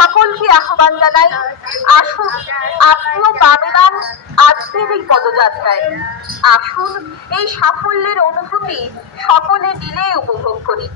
সকলকে আহ্বান জানাই, আসুন আত্মীয় পাবেদান আজকের এই পদযাত্রায়। আসুন এই সাফল্যের অনুভূতি সকলে দিলেই উপভোগ করি।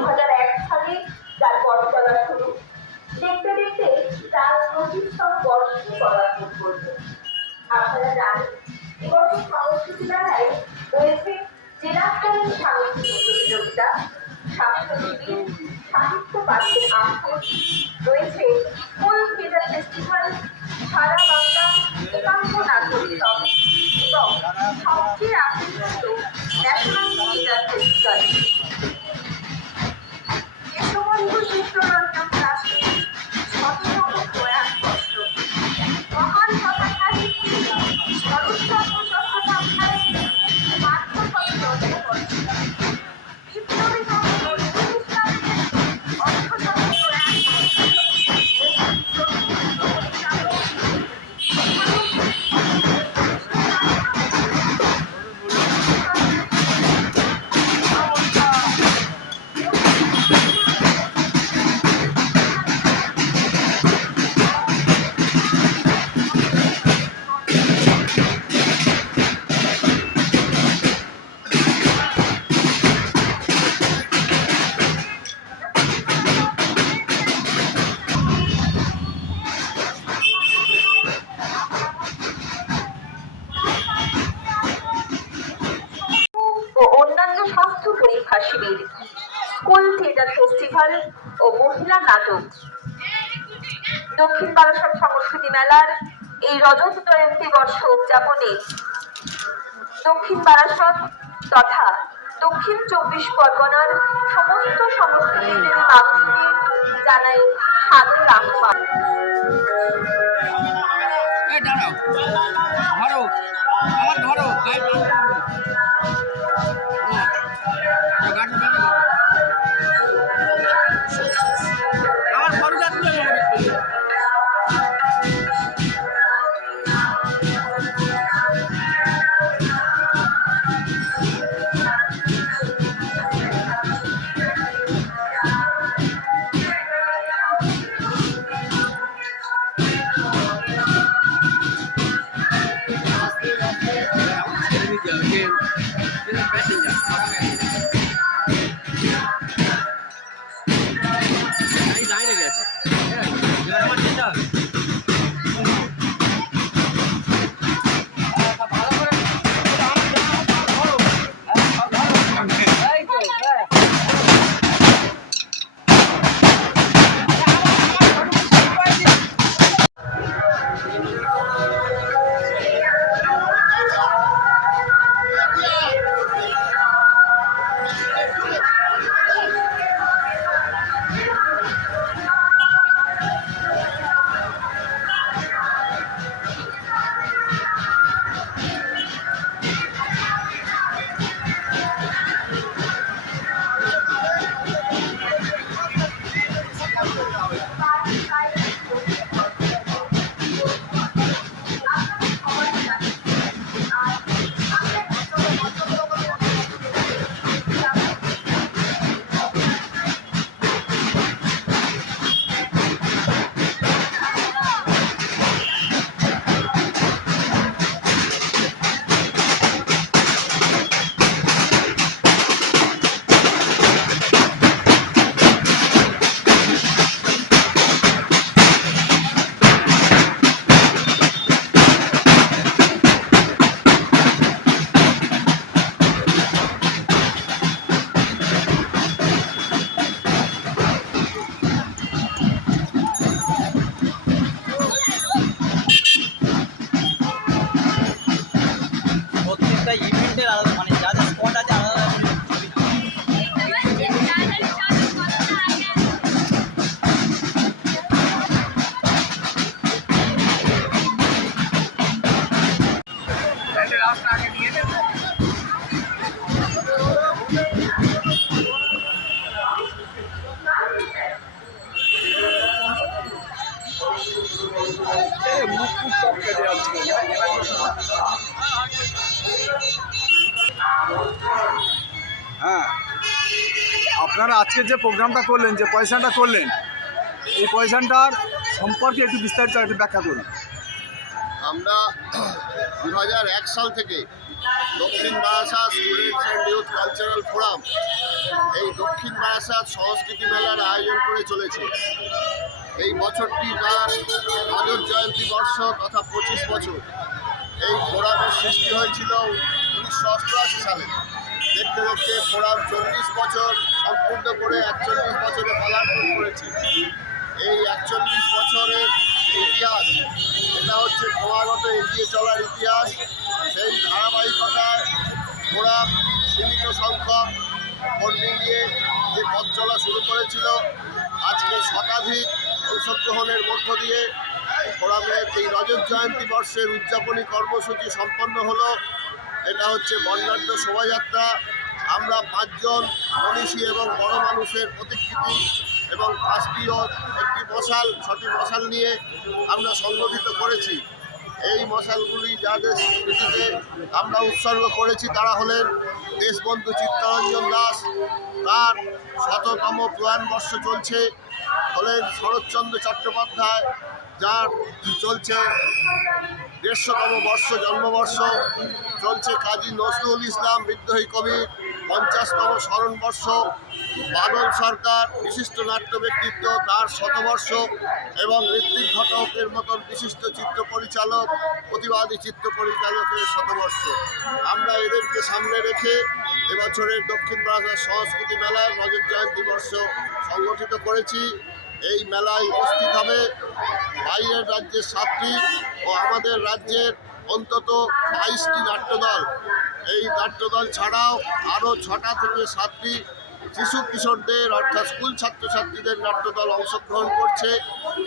দু সালে তার পথ চলা শুরু। দেখতে দেখতে তার পঁচিশতম বর্ষে পদার্পণ করবে আপনারা জানেন এবছর সংস্কৃতি মেলায় রয়েছে জেলাস্তরের সাংস্কৃতিক প্রতিযোগিতা স্বাস্থ্য শিবির সাহিত্য পাঠের আসর রয়েছে। ফুল থিয়েটার ফেস্টিভ্যাল সারা বাংলা একান্ত নাগরিক এবং সবচেয়ে আকর্ষণীয় ন্যাশনাল অন্যান্য স্বাস্থ্য পরীক্ষা শিবির, স্কুল, থিয়েটার ফেস্টিভাল ও মহিলা নাটক। দক্ষিণ বারাসত সংস্কৃতি মেলার এই রজত জয়ন্তী বর্ষ উদযাপনে দক্ষিণ বারাসত তথা দক্ষিণ চব্বিশ পরগনার সমস্ত সংস্কৃতি জানাই সাদর আহ্বান। ধরো। আমার ধরো। আজকে যে প্রোগ্রামটা করলেন, যে পয়সাটা করলেন, এই পয়সাটার সম্পর্কে একটু বিস্তারিত একটু ব্যাখ্যা করুন। আমরা দু সাল থেকে Dakshin Barasat students and youth cultural forum এই দক্ষিণ বারাসাত সংস্কৃতি মেলার আয়োজন করে চলেছে। এই বছরটি তার রজত জয়ন্তী বর্ষ তথা পঁচিশ বছর। এই ফোরামের সৃষ্টি হয়েছিল উনিশশো অষ্টআশি সালে। দেখতে দেখতে ফোরাম চল্লিশ বছর সম্পূর্ণ করে একচল্লিশ বছরে পদার্পণ করেছি। এই একচল্লিশ বছরের ইতিহাস, এটা হচ্ছে ক্রমাগত এগিয়ে চলার ইতিহাস। সেই ধারাবাহিকতায় ওরা সীমিত সংখ্যক কর্মী নিয়ে যে পথ চলা শুরু করেছিল, আজকে শতাধিক অংশগ্রহণের মধ্য দিয়ে ফোরামের এই রজত জয়ন্তী বর্ষের উদযাপনী কর্মসূচি সম্পন্ন হলো। এটা হচ্ছে বর্ণাঢ্য শোভাযাত্রা। আমরা পাঁচজন মনীষী এবং বড় মানুষের প্রতিকৃতি এবং পাঁচটিও একটি মশাল, ছটি মশাল নিয়ে আমরা সংগঠিত করেছি। এই মশালগুলি যাদের স্মৃতিতে আমরা উৎসর্গ করেছি তারা হলেন দেশবন্ধু চিত্তরঞ্জন দাস। তার শততম প্রয়াণ বর্ষ চলছে। হলেন শরৎচন্দ্র চট্টোপাধ্যায়, যার চলছে দেড়শোতম বর্ষ, জন্মবর্ষ। চলছে কাজী নজরুল ইসলাম বিদ্রোহী কবির পঞ্চাশতম স্মরণবর্ষ, বাদল সরকার, বিশিষ্ট নাট্য ব্যক্তিত্ব, তার শতবর্ষ এবং ঋত্বিক ঘটকের মতন বিশিষ্ট চিত্র পরিচালক, প্রতিবাদী চিত্র পরিচালকের শতবর্ষ। আমরা এদেরকে সামনে রেখে এবছরের দক্ষিণ ভারতের সংস্কৃতি মেলায় রজত জয়ন্তী বর্ষ সংগঠিত করেছি। এই মেলায় উপস্থিত হবে বাইরের রাজ্যের সাতটি ও আমাদের রাজ্যের অন্তত বাইশটি নাট্যদল। এই নাট্যদল ছাড়াও আরও ছটা থেকে সাতটি শিশু কিশোরদের, অর্থাৎ স্কুল ছাত্রছাত্রীদের নাট্যদল অংশগ্রহণ করছে।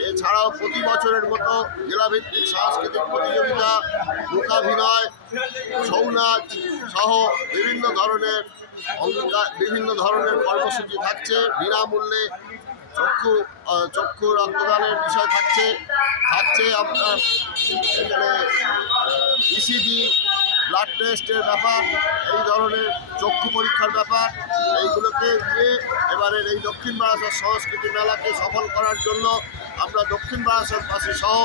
এছাড়াও প্রতি বছরের মতো জেলাভিত্তিক সাংস্কৃতিক প্রতিযোগিতা মূকাভিনয় ছৌ নাচ সহ বিভিন্ন ধরনের বিভিন্ন ধরনের কর্মসূচি থাকছে। বিনামূল্যে চক্ষু চক্ষু রক্তদানের বিষয় থাকছে থাকছে আপনার এখানে ইসিজি ব্লাড টেস্টের ব্যাপার এই ধরনের চক্ষু পরীক্ষার ব্যাপার এইগুলোকে নিয়ে এবারের এই দক্ষিণ বারাসাত সংস্কৃতি মেলাকে সফল করার জন্য আমরা দক্ষিণ বারাসাতবাসী সহ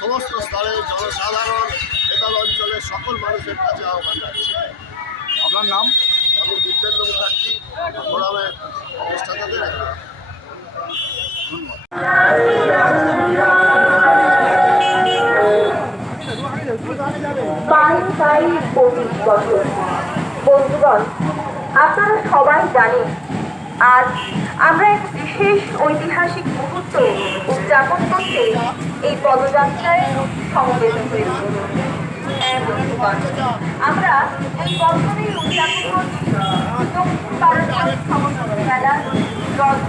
সমস্ত স্তরের জনসাধারণ একাল অঞ্চলের সকল মানুষের কাছে আহ্বান রাখছি আপনার নাম? আমি দিব্যেন্দ্র মুখার্জি প্রতিষ্ঠাতাদের একজন বাই পঁচিশ বছর বন্ধুগণ, আপনারা সবাই জানেন, আজ আমরা এক বিশেষ ঐতিহাসিক মুহূর্ত উদযাপন করতে এই পদযাত্রায় সমবেত হয়েছি। হ্যাঁ আমরা এই বছরের উদযাপন করছি দক্ষিণ ভারতের সংস্কৃতি মেলার রথ